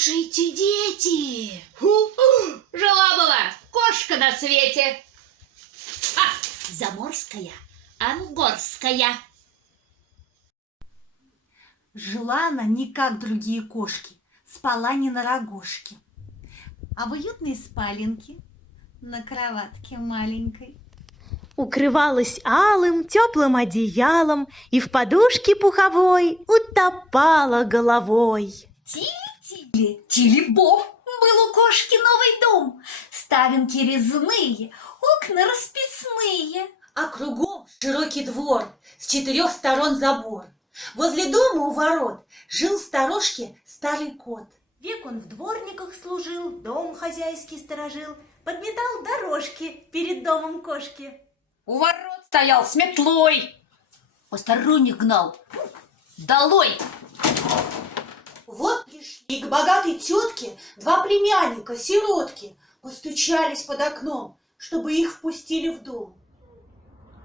Слушайте, дети! Жила-была кошка на свете. Заморская, ангорская. Жила она не как другие кошки, спала не на рогожке, а в уютной спаленке на кроватке маленькой. Укрывалась алым теплым одеялом и в подушке пуховой утопала головой. Тили-тили, тили-бом, был у кошки новый дом. Ставенки резные, окна расписные. А кругом широкий двор, с 4 сторон забор. Возле дома у ворот жил в сторожке старый кот. Век он в дворниках служил, дом хозяйский сторожил, подметал дорожки перед домом кошки. У ворот стоял с метлой, посторонних гнал. Долой! Вот пришли к богатой тетке 2 племянника, сиротки, постучались под окном, чтобы их впустили в дом.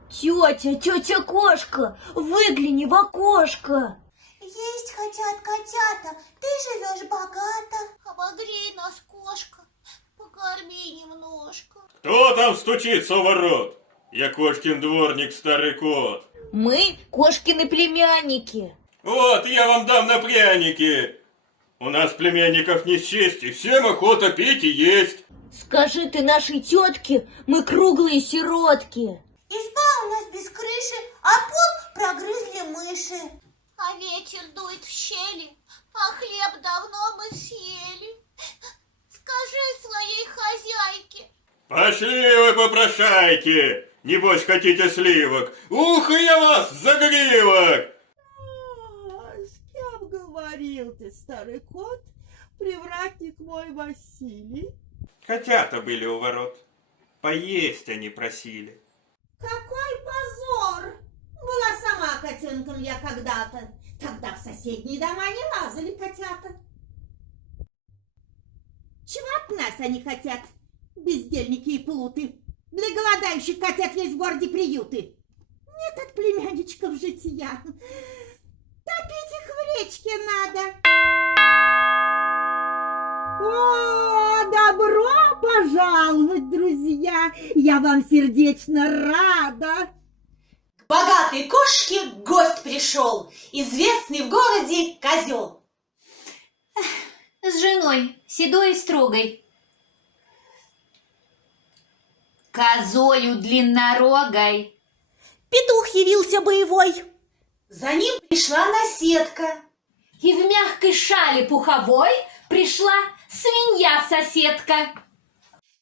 Тетя кошка, выгляни в окошко. Есть хотят котята, ты живешь богато. Обогрей нас, кошка, покорми немножко. Кто там стучится у ворот? Я кошкин дворник, старый кот. Мы кошкины племянники. Вот, я вам дам на пряники. У нас племянников не счесть, и всем охота пить и есть. Скажи ты нашей тетке, мы круглые сиротки. Изба у нас без крыши, а пол прогрызли мыши. А ветер дует в щели, а хлеб давно мы съели. Скажи своей хозяйке. Пошли вы, попрошайки! Небось, хотите сливок? Ух, и я вас, загривок! С кем говорил ты, старый кот, привратник мой Василий? Котята были у ворот, поесть они просили. Какой позор! Была сама котенком я когда-то. Тогда в соседние дома не лазали котята. Чего от нас они хотят, бездельники и плуты? Для голодающих котят есть в городе приюты. Нет от племянничков жития. Топить их в речке надо. О, добро пожаловать, друзья! Я вам сердечно рада! К богатой кошке гость пришел, известный в городе козел. С женой, седой и строгой. Козою длиннорогой. Петух явился боевой. За ним пришла наседка. И в мягкой шале пуховой пришла свинья-соседка.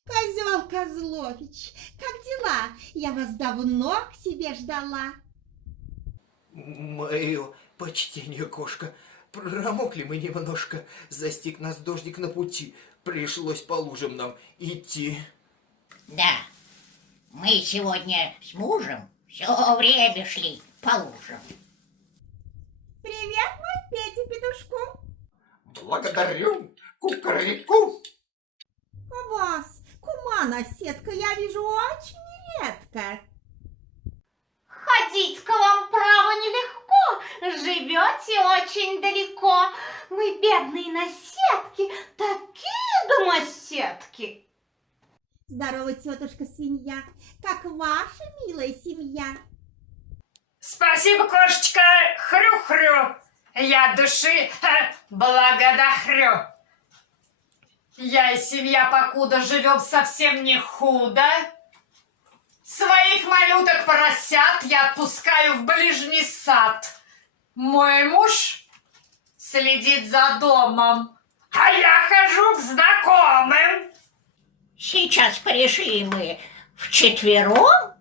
Козел Козлович, как дела? Я вас давно к себе ждала. Мое почтение, кошка. Промокли мы немножко. Застиг нас дождик на пути. Пришлось по лужам нам идти. Да, мы сегодня с мужем все время шли по лужам. Привет, мой Петя Петушку. Благодарю, кукареку. Вас, кума наседка, я вижу очень редко. Ходить к вам, право, нелегко, живете очень далеко. Мы, бедные наседки, такие домоседки. Здорово, тетушка свинья, как ваша милая семья? Спасибо, кошечка, хрю-хрю. Я от души благодарю. Я и семья покуда живем совсем не худо. Своих малюток поросят я отпускаю в ближний сад. Мой муж следит за домом, а я хожу к знакомым. Сейчас пришли мы вчетвером,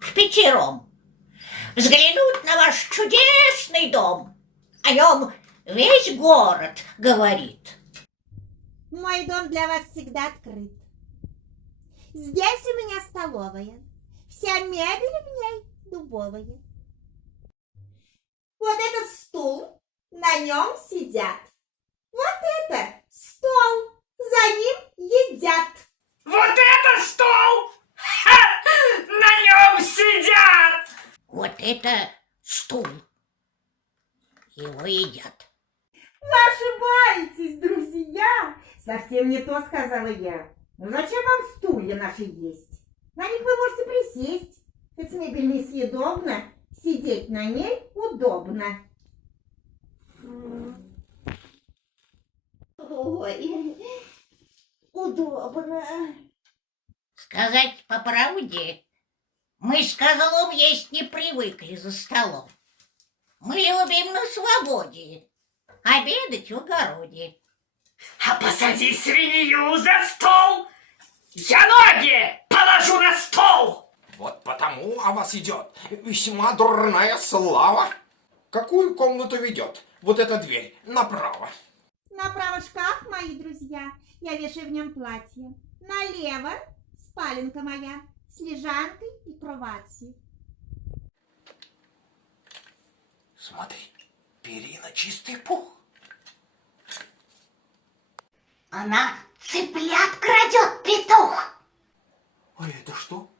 впятером, взглянуть на ваш чудесный дом. О нем весь город говорит. Мой дом для вас всегда открыт. Здесь у меня столовая. Вся мебель в ней дубовая. Вот этот стул, на нем сидят. Вот это стол, за ним едят. Вот это стол! На нем сидят! Вот это стул. его едят. Вы ошибаетесь, друзья! Совсем не то сказала я. Ну зачем вам стулья наши есть? На них вы можете присесть. Ведь мебель несъедобна, сидеть на ней удобно. Ой, удобно. Сказать по правде, мы с козлом есть не привыкли за столом. Мы любим на свободе, обедать в огороде. А посади свинью за стол, я ноги положу на стол. Вот потому о вас идет весьма дурная слава. Какую комнату ведет вот эта дверь? Направо. Направо шкаф, мои друзья. Я вешаю в нем платье. Налево спаленка моя с лежанкой и кроватью. Смотри, перина чистый пух. Она цыплят крадет, петух. А это что?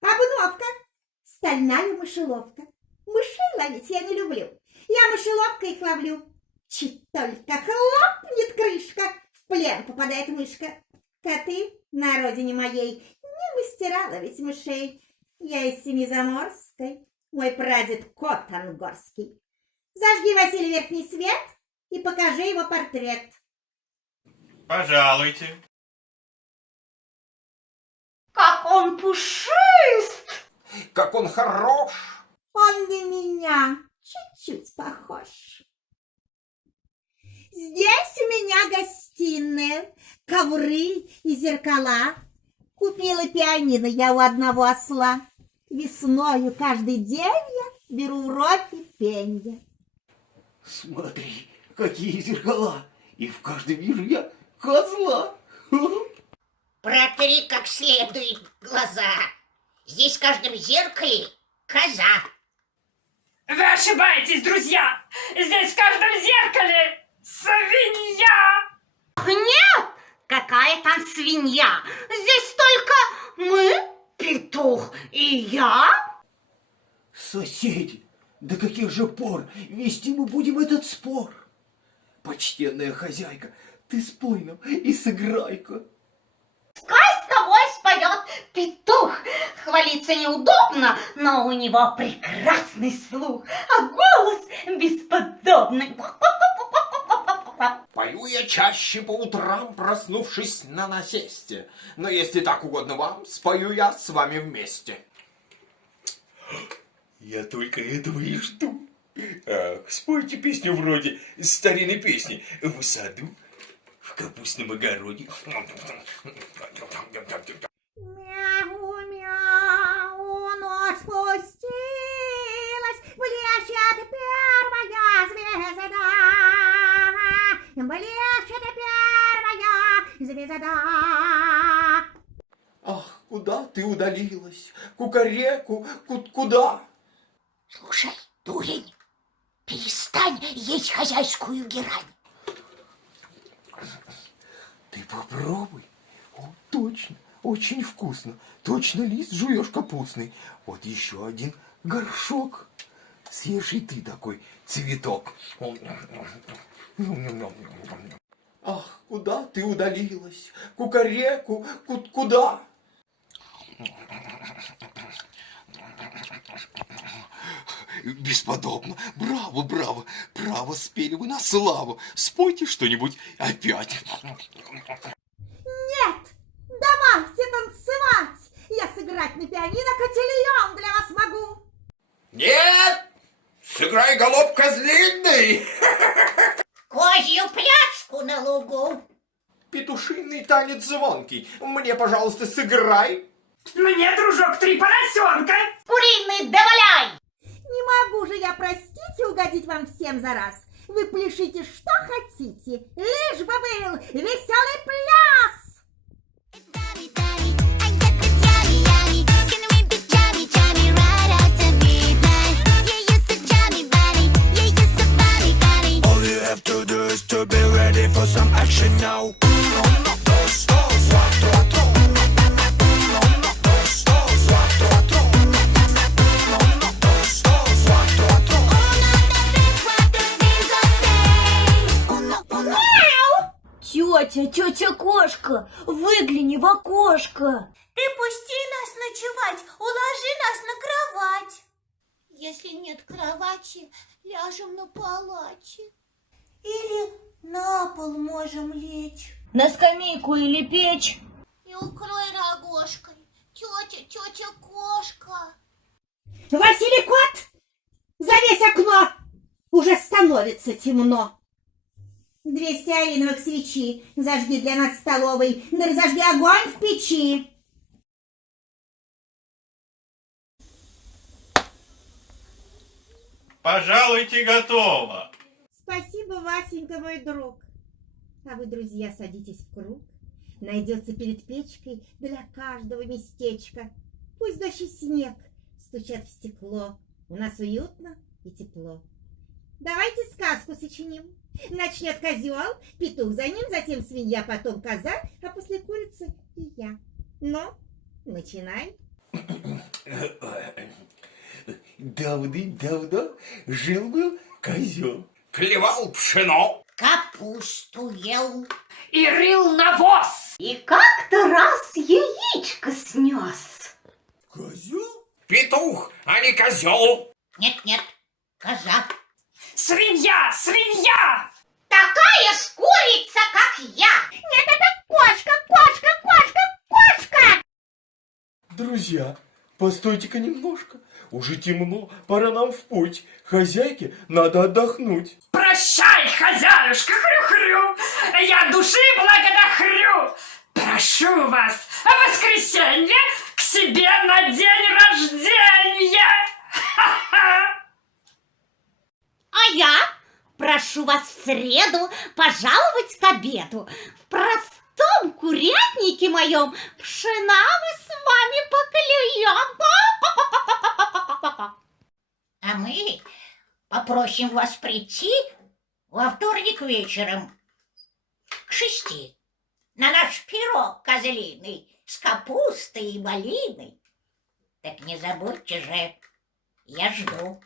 Обновка. Стальная мышеловка. Мышей ловить я не люблю. Я мышеловкой их ловлю. Чуть только хлопнет крышка, в плен попадает мышка. Коты на родине моей не мастера ловить мышей. Я из семьи заморской, мой прадед кот ангорский. Зажги, Василий, верхний свет и покажи его портрет. Пожалуйте. Как он пушист! Как он хорош! Он на меня чуть-чуть похож. Здесь у меня гостиная, ковры и зеркала. Купила пианино я у одного осла. Весною каждый день я беру уроки пенья. Смотри, какие зеркала! И в каждом вижу я козла! Протри как следует глаза. Здесь в каждом зеркале коза. Вы ошибаетесь, друзья. Здесь в каждом зеркале свинья. Нет, какая там свинья? Здесь только мы, петух и я. Соседи, до каких же пор вести мы будем этот спор? Почтенная хозяйка, ты спой нам и сыграй-ка. Пускай с тобой споет петух. Хвалиться неудобно, но у него прекрасный слух, а голос бесподобный. Пою я чаще по утрам, проснувшись на насесте. Но если так угодно вам, спою я с вами вместе. Я только этого и жду. Ах, спойте песню вроде старинной песни в саду, в капустном огороде. Мяу-мяу, ночь спустилась, блещет первая звезда. Блещет первая звезда. Ах, куда ты удалилась? Кукареку, куда? Слушай, дурень, перестань есть хозяйскую герань. Ты попробуй. О, точно, очень вкусно. Точно лист жуешь капустный. Вот еще один горшок. Съешь и ты такой цветок. Ах, куда ты удалилась? Кукареку, куда? Бесподобно. Браво, браво. Право, спели вы на славу. Спойте что-нибудь опять. Нет, давайте танцевать. Я сыграть на пианино котельон для вас могу. Нет! Сыграй, голуб, козлиный! Козью пляску на лугу. Петушиный танец звонкий. Мне, пожалуйста, сыграй. Мне, дружок, 3 поросенка. Куриный доваляй. Не могу же я, простите, угодить вам всем за раз. Вы пляшите что хотите, лишь бы был веселый пляс. All you have to do is to be ready for some action now. тетя кошка, выгляни в окошко. Ты пусти нас ночевать, уложи нас на кровать. Если нет кровати, ляжем на палате. Или на пол можем лечь. На скамейку или печь. И укрой рогожкой, тетя кошка. Василий кот, завесь окно, уже становится темно. 200 алиновых свечи зажги для нас в столовой, да разожги огонь в печи. Пожалуйте, готово. Спасибо, Васенька, мой друг. А вы, друзья, садитесь в круг. Найдется перед печкой для каждого местечко. Пусть дождь и снег стучат в стекло. У нас уютно и тепло. Давайте сказку сочиним. Начнет козел, петух за ним, затем свинья, потом коза, а после курицы и я. Ну, начинай. Давным-давно жил-был козел. Клевал пшено. Капусту ел. И рыл навоз. И как-то раз яичко снес. Козел? Петух, а не козел. Нет, коза. Свинья! Такая ж курица, как я. Нет, это кошка. Друзья, постойте-ка немножко. Уже темно, пора нам в путь. Хозяйке надо отдохнуть. Прощай, хозяюшка, хрю-хрю! Я души благодарю! Прошу вас в воскресенье к себе на день рождения! Ха-ха! А я прошу вас в среду пожаловать к обеду. В простом курятнике моем пшена мы с вами поклюем. А мы попросим вас прийти во вторник вечером к 6 на наш пирог козлиный с капустой и малиной. Так не забудьте же, я жду.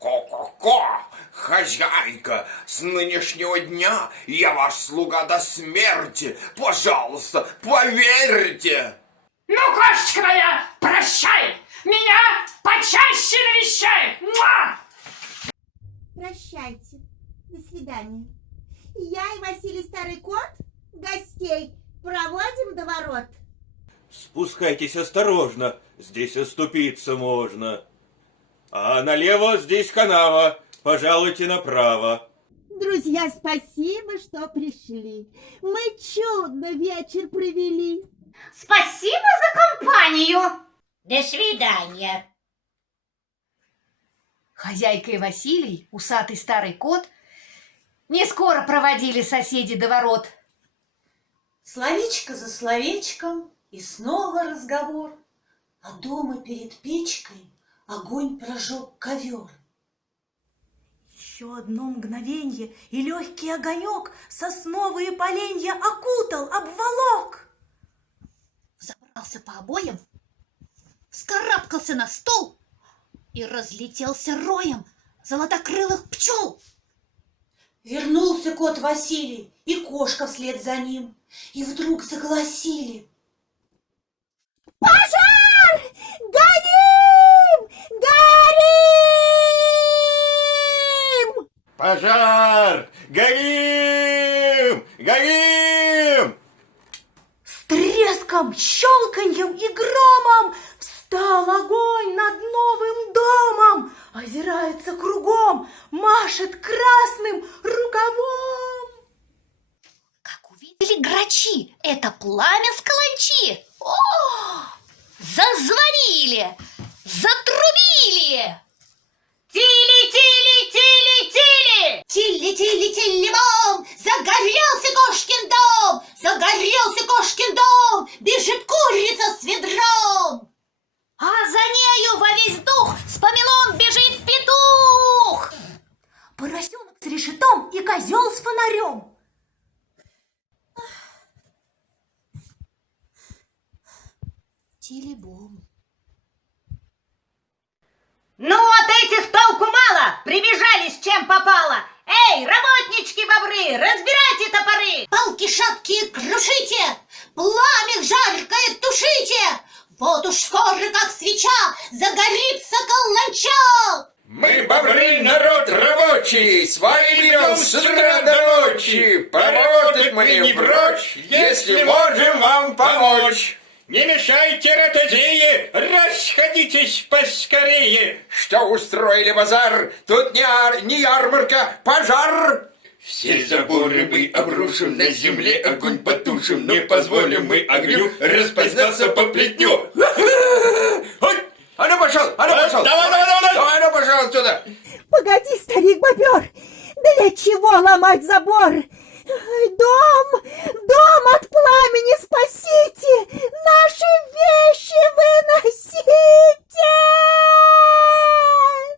Ко-ко-ко, хозяйка, с нынешнего дня я ваш слуга до смерти. Пожалуйста, поверьте. Ну, кошечка моя, прощай! Меня почаще навещай! Муа! Прощайте. До свидания. Я и Василий Старый Кот гостей проводим до ворот. Спускайтесь осторожно, здесь оступиться можно. А налево здесь канава, пожалуйте направо. Друзья, спасибо, что пришли. Мы чудно вечер провели. Спасибо за компанию. До свидания. Хозяйка и Василий, усатый старый кот, не скоро проводили соседи до ворот. Словечко за словечком, и снова разговор. А дома перед печкой огонь прожег ковер. Еще одно мгновенье, и легкий огонек сосновые поленья окутал, обволок. Забрался по обоям, вскарабкался на стол и разлетелся роем золотокрылых пчел. Вернулся кот Василий, и кошка вслед за ним. И вдруг заголосили. Пожар! Горим! Горим! Пожар! Горим! Горим! С треском, щелканьем и громом встал огонь над новым домом, озирается кругом, машет красным рукавом. Как увидели грачи это пламя с каланчи, о, зазвонили, затрубили. Тили-тили-тили-тили! Тилли-тилли-тилли-бом! Загорелся кошкин дом! Загорелся кошкин дом! Бежит курица с ведром! А за нею во весь дух с помелом бежит петух. Поросенок с решетом и козел с фонарем. Тили-бом. Ну, от этих толку мало! Прибежали с чем попало! Эй, работнички! Бабочки-бобры, разбирайте топоры! Палки шаткие крушите, пламя жаркое тушите. Вот уж скоро, как свеча, загорится каланча. Мы, бобры, народ рабочий, свои берем с утра до ночи. Поработать мы не прочь, если можем вам помочь. Не мешайте, ротозеи, расходитесь поскорее. Что устроили базар? Тут не ярмарка, пожар. Все заборы мы обрушим, на земле огонь потушим, не позволим мы огню распознаться по плетню. А ну пошел, а ну пошел. Давай, ну пошел отсюда. Погоди, старик бобер, для чего ломать забор? Ай, дом от пламени спасите, наши вещи выносите!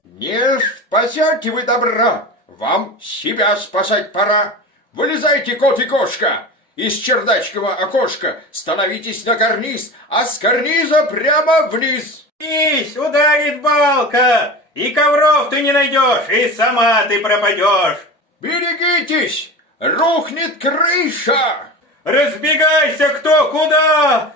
Не спасете вы добра, вам себя спасать пора. Вылезайте, кот и кошка, из чердачного окошка, становитесь на карниз, а с карниза прямо вниз. Вниз ударит балка, и ковров ты не найдешь, и сама ты пропадешь. Берегитесь, рухнет крыша. Разбегайся кто куда.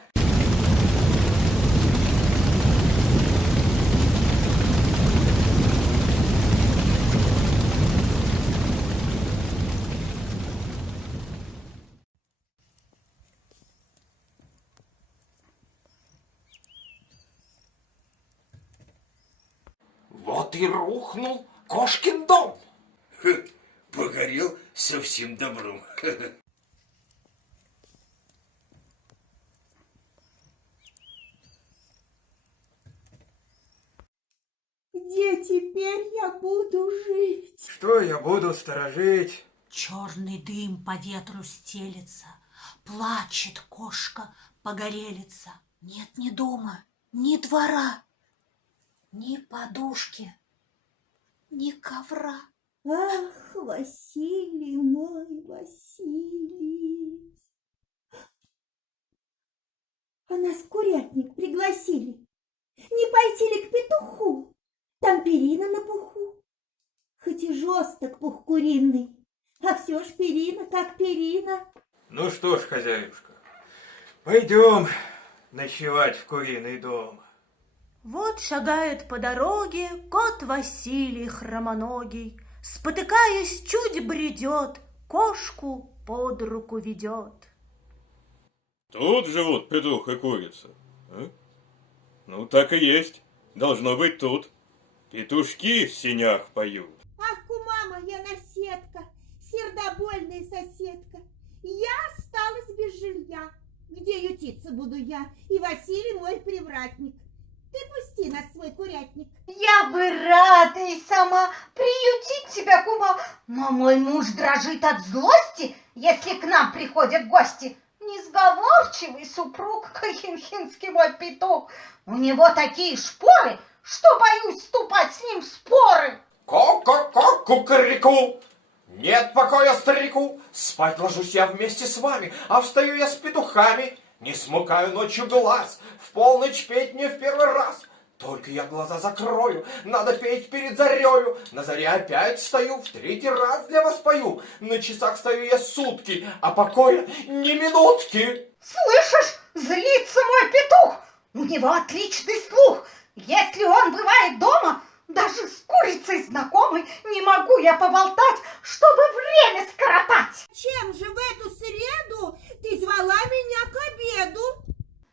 Вот и рухнул кошкин дом. Погорел со всем добром. Где теперь я буду жить? Что я буду сторожить? Черный дым по ветру стелется, плачет кошка-погорелица. Нет ни дома, ни двора, ни подушки, ни ковра. Ах, Василий мой, Василий! А нас в курятник пригласили. Не пойти ли к петуху? Там перина на пуху. Хоть и жесток пух куриный, а все ж перина как перина. Ну что ж, хозяюшка, пойдем ночевать в куриный дом. Вот шагает по дороге кот Василий хромоногий, спотыкаясь, чуть бредет, кошку под руку ведет. Тут живут петух и курица. А? Ну, так и есть. Должно быть тут. Петушки в сенях поют. Ах, кумама, я наседка, сердобольная соседка. Я осталась без жилья. Где ютиться буду я и Василий мой привратник? Ты пусти нас в свой курятник. Я бы рада и сама приютить тебя, кума, но мой муж дрожит от злости, если к нам приходят гости. Несговорчивый супруг Кахинхинский мой петух. У него такие шпоры, что боюсь вступать с ним в споры. Ко-ко-ко, кукареку! Нет покоя старику, спать ложусь я вместе с вами, а встаю я с петухами. Не смыкаю ночью глаз, в полночь петь не в первый раз. Только я глаза закрою, надо петь перед зарею. На заре опять встаю, в третий раз для вас пою. На часах стою я сутки, а покоя ни минутки. Слышишь, злится мой петух. У него отличный слух. Если он бывает дома, даже с курицей знакомой не могу я поболтать, чтобы время скоротать. Чем же в эту среду ты звала меня к обеду?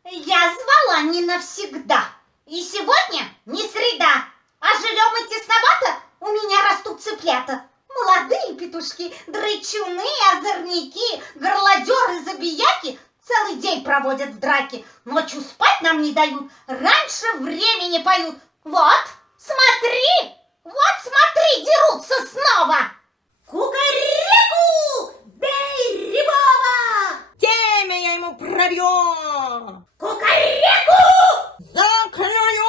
Я звала не навсегда. И сегодня не среда. А живем мы тесновато, у меня растут цыплята. Молодые петушки, дрычуны, озорники, горлодеры, забияки целый день проводят в драке. Ночью спать нам не дают, раньше времени поют. Вот, смотри, дерутся снова. Кукареку! Бей рябого! Темя я ему пробью! Кукареку! Закрою!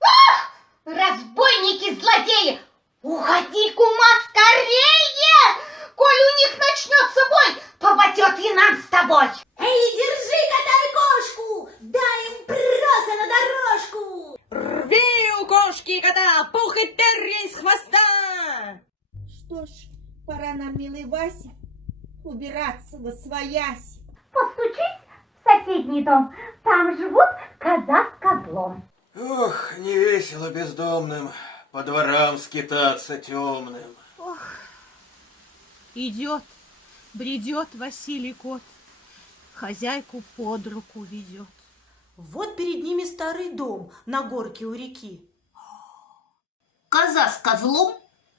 Ах, разбойники-злодеи! Уходи, кума, скорее! Коль у них начнется бой, попадет и нам с тобой. Эй, держи кота и кошку! Дай им проса на дорожку! Рви у кошки и кота пух и перья из хвоста! Что ж, Пора нам, милый Вася, убираться восвоясь. Постучись в соседний дом, там живут коза с козлом. Ох, не весело бездомным по дворам скитаться темным. Ох, идет, бредет Василий кот, хозяйку под руку ведет. Вот перед ними старый дом на горке у реки. Коза с козлом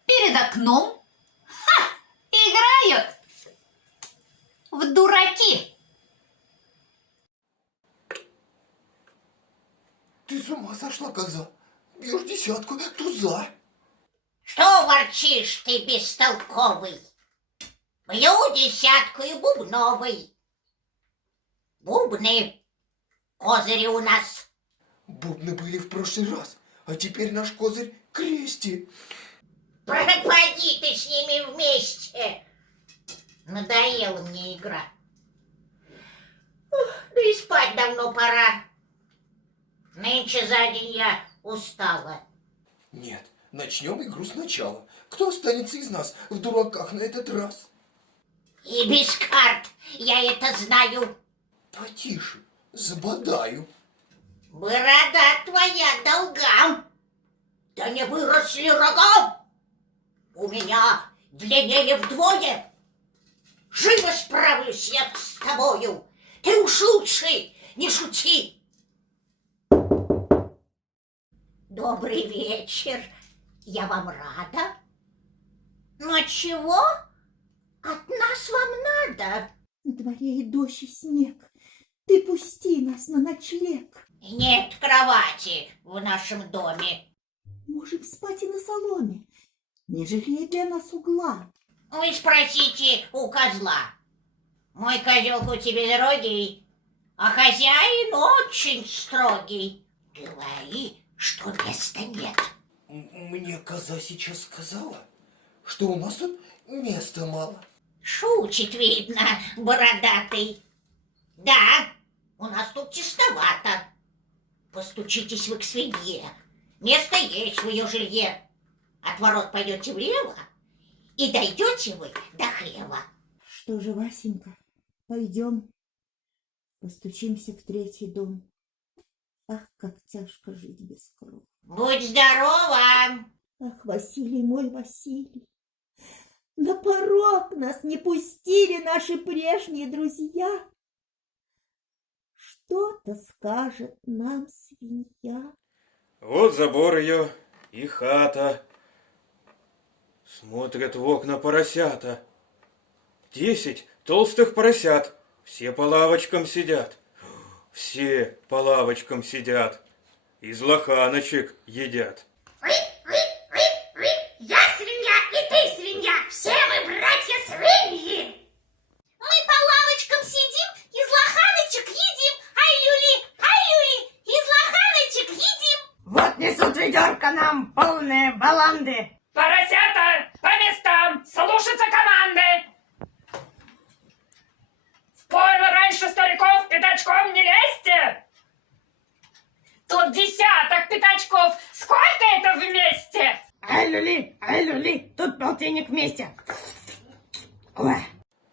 перед окном. Ха! Играют в дураки. Ты с ума сошла, коза? Бьешь десятку туза. Что ворчишь ты, бестолковый? Бью десятку и бубновый. Бубны, козыри у нас. Бубны были в прошлый раз, а теперь наш козырь крести. Пропади ты с ними вместе. Надоела мне игра. Да и спать давно пора. Нынче за день я устала. Нет, начнем игру сначала. Кто останется из нас в дураках на этот раз? И без карт, я это знаю. Потише, забодаю. Борода твоя долгам. Да не выросли рогам. У меня длиннее вдвое. Живо справлюсь я с тобою. Ты уж лучше не шути. Добрый вечер. Я вам рада. Но чего от нас вам надо? На дворе и дождь, и снег. Ты пусти нас на ночлег. Нет кровати в нашем доме. Можем спать и на соломе. Не жалей для нас угла. Вы спросите у козла. Мой козел хоть и безрогий, а хозяин очень строгий. Говори, что места нет. Мне коза сейчас сказала, что у нас тут места мало. Шутит, видно, бородатый. Да, у нас тут тесновато. Постучитесь вы к свинье. Место есть в ее жилье. От ворот пойдете влево, и дойдете вы до хлева. Что же, Васенька, пойдем, постучимся в третий дом. Ах, как тяжко жить без крова. Будь здорова! Ах, Василий мой, Василий, на порог нас не пустили наши прежние друзья. Что-то скажет нам свинья. Вот забор ее и хата. Смотрят в окна поросята. 10 толстых поросят. Все по лавочкам сидят. Все по лавочкам сидят. Из лоханочек едят. Я свинья, и ты свинья. Все мы братья свиньи. Мы по лавочкам сидим, из лоханочек едим. Ай-люли, из лоханочек едим. Вот несут ведерко нам полные баланды. Поросята, по местам, слушаться команды. В пойло раньше стариков пятачком не лезьте. Тут десяток пятачков. Сколько это вместе? Ай-люли, тут полтинник вместе. Ой.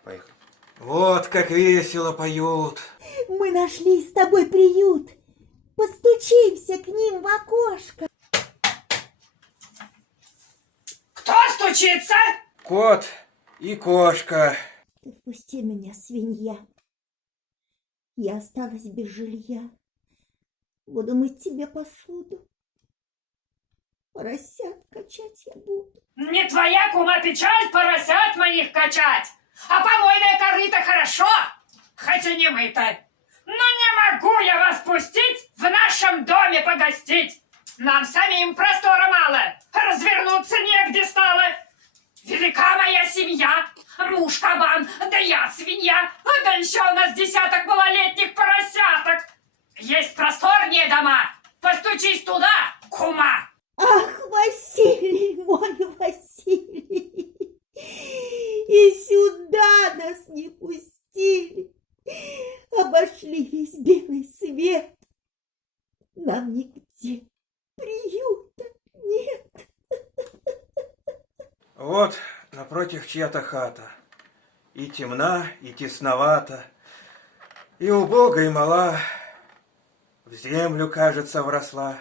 Поехали. Вот как весело поют. Мы нашли с тобой приют. Постучимся к ним в окошко. Кто стучится? Кот и кошка. Ты впусти меня, свинья. Я осталась без жилья. Буду мыть тебе посуду. Поросят качать я буду. Не твоя, кума, печаль поросят моих качать. А помойная корыта хорошо, хотя не мыто. Но не могу я вас пустить в нашем доме погостить. Нам самим простора мало, развернуться негде стало. Велика моя семья, муж кабан, да я свинья, да еще у нас десяток малолетних поросяток. Есть просторнее дома, постучись туда, кума. Ах, Василий мой, Василий, и сюда нас не пустили. Обошли весь белый свет. Нам нигде приюта нет. Вот Напротив чья-то хата. И темна, и тесновата, и убога, и мала. В землю, кажется, вросла.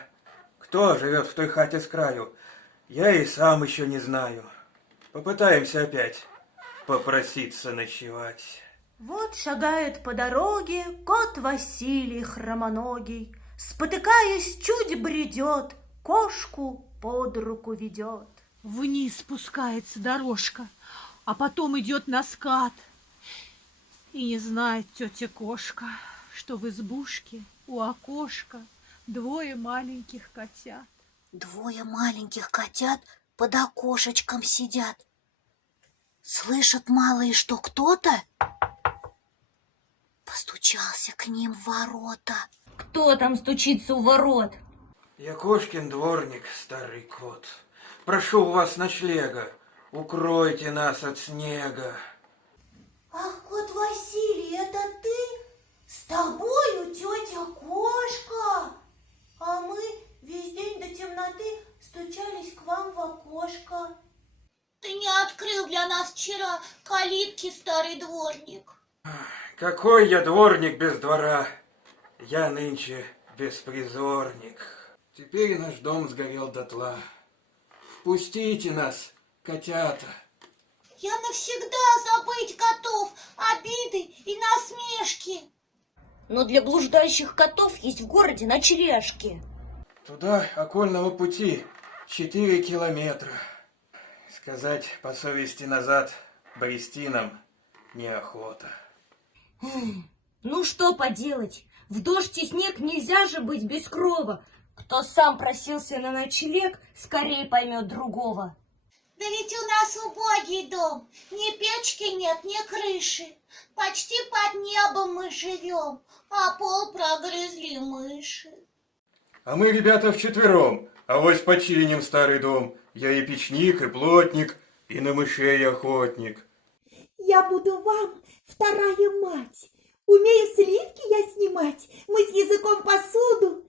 Кто живет в той хате с краю, я и сам еще не знаю. Попытаемся опять попроситься ночевать. Вот шагает по дороге кот Василий хромоногий, спотыкаясь, чуть бредет, кошку под руку ведет. Вниз спускается дорожка, а потом идет на скат. И не знает тетя кошка, что в избушке у окошка двое маленьких котят. Двое маленьких котят под окошечком сидят. Слышат малые, что кто-то постучался к ним в ворота. Кто там стучится у ворот? Я кошкин дворник, старый кот. Прошу у вас ночлега, укройте нас от снега. Ах, кот Василий, это ты? С тобою тетя кошка? А мы весь день до темноты стучались к вам в окошко. Ты не открыл для нас вчера калитки, старый дворник. Какой я дворник без двора? Я нынче беспризорник. Теперь наш дом сгорел дотла. Впустите нас, котята. Я навсегда забыть готов обиды и насмешки. Но для блуждающих котов есть в городе ночлежки. Туда окольного пути 4 километра. Сказать по совести назад брести нам неохота. Ну что поделать, в дождь и снег нельзя же быть без крова. Кто сам просился на ночлег, скорее поймет другого. Да ведь у нас убогий дом, ни печки нет, ни крыши. Почти под небом мы живем, а пол прогрызли мыши. А мы, ребята, вчетвером, авось починим старый дом. Я и печник, и плотник, и на мышей охотник. Я буду вам вторая мать. Умею сливки я снимать, мыть языком посуду.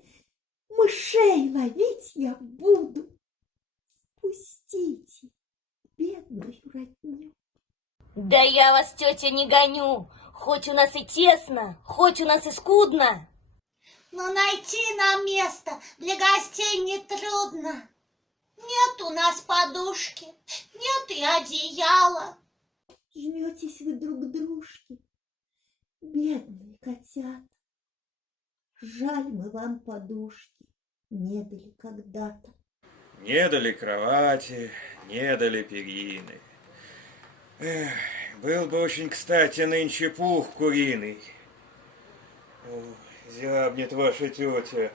Мышей ловить я буду. Пустите бедную родню. Да я вас, тетя, не гоню. Хоть у нас и тесно, хоть у нас и скудно. Но найти нам место для гостей нетрудно. Нет у нас подушки, нет и одеяла. Жметесь вы друг к дружке, бедные котята. Жаль, мы вам подушки не дали когда-то. Не дали кровати, не дали перины. Эх, был бы очень кстати нынче пух куриный. О, зябнет ваша тетя,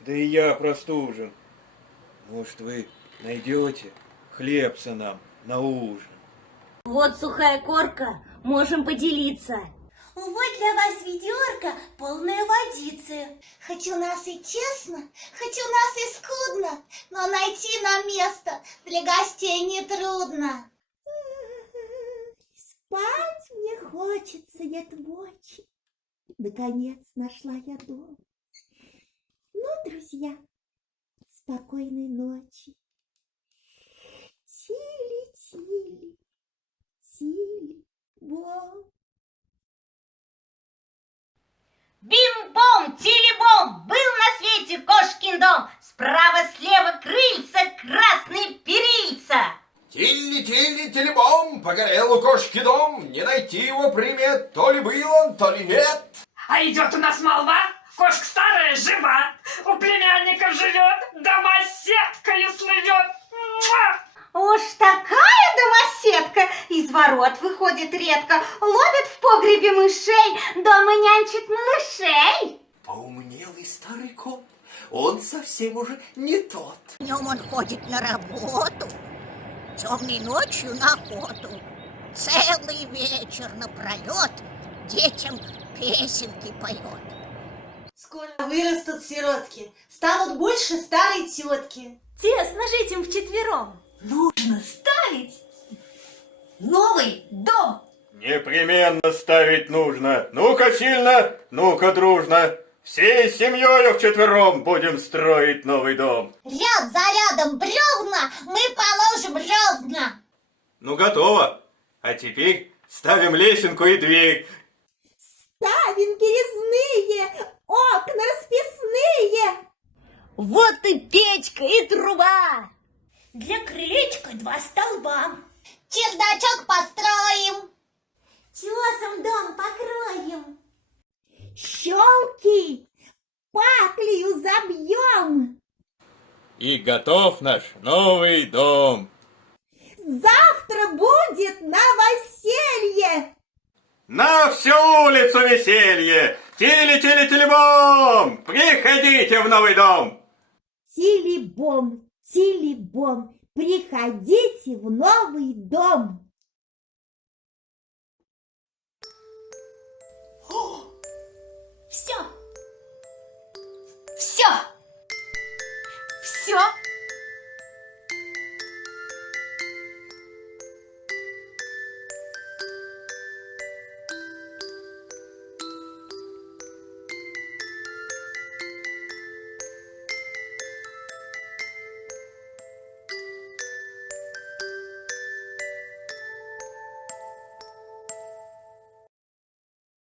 да и я простужен. Может, вы найдете хлебца нам на ужин? Вот сухая корка, можем поделиться. Вот для вас ведерко, полное водицы. Хоть у нас и тесно, хоть у нас и скудно, но найти нам место для гостей нетрудно. Спать мне хочется, нет мочи. Наконец нашла я дом. Ну, друзья, спокойной ночи. Тили-тили, тили-бом. Бим-бом, тили-бом, был на свете кошкин дом. Справа-слева крыльца, красные перильца. Тилли-тилли-телебом, погорел у кошки дом, не найти его примет, то ли был он, то ли нет. А идет у нас молва, кошка старая жива, у племянников живет, домоседкою слывет. Муа! Уж такая домоседка из ворот выходит редко, ловит в погребе мышей, дома нянчит малышей. Поумнелый старый кот, он совсем уже не тот. Днем он ходит на работу, темной ночью на охоту. Целый вечер напролет детям песенки поет. Скоро вырастут сиротки, станут больше старой тетки. Тесно жить им вчетвером. Нужно ставить новый дом. Непременно ставить нужно. Ну-ка сильно, ну-ка дружно. Всей семьей вчетвером будем строить новый дом. Ряд за рядом бревна мы положим ровно. Ну, готово. А теперь ставим лесенку и дверь. Ставинки резные, окна расписные. Вот и печка, и труба. Для крылечка 2 столба. Чердачок построим. Тесом дом покроем. Щелки паклею забьем. И готов наш новый дом. Завтра будет новоселье. На всю улицу веселье! Тили-тили-тили-бом! Приходите в новый дом! Тили-бом, приходите в новый дом.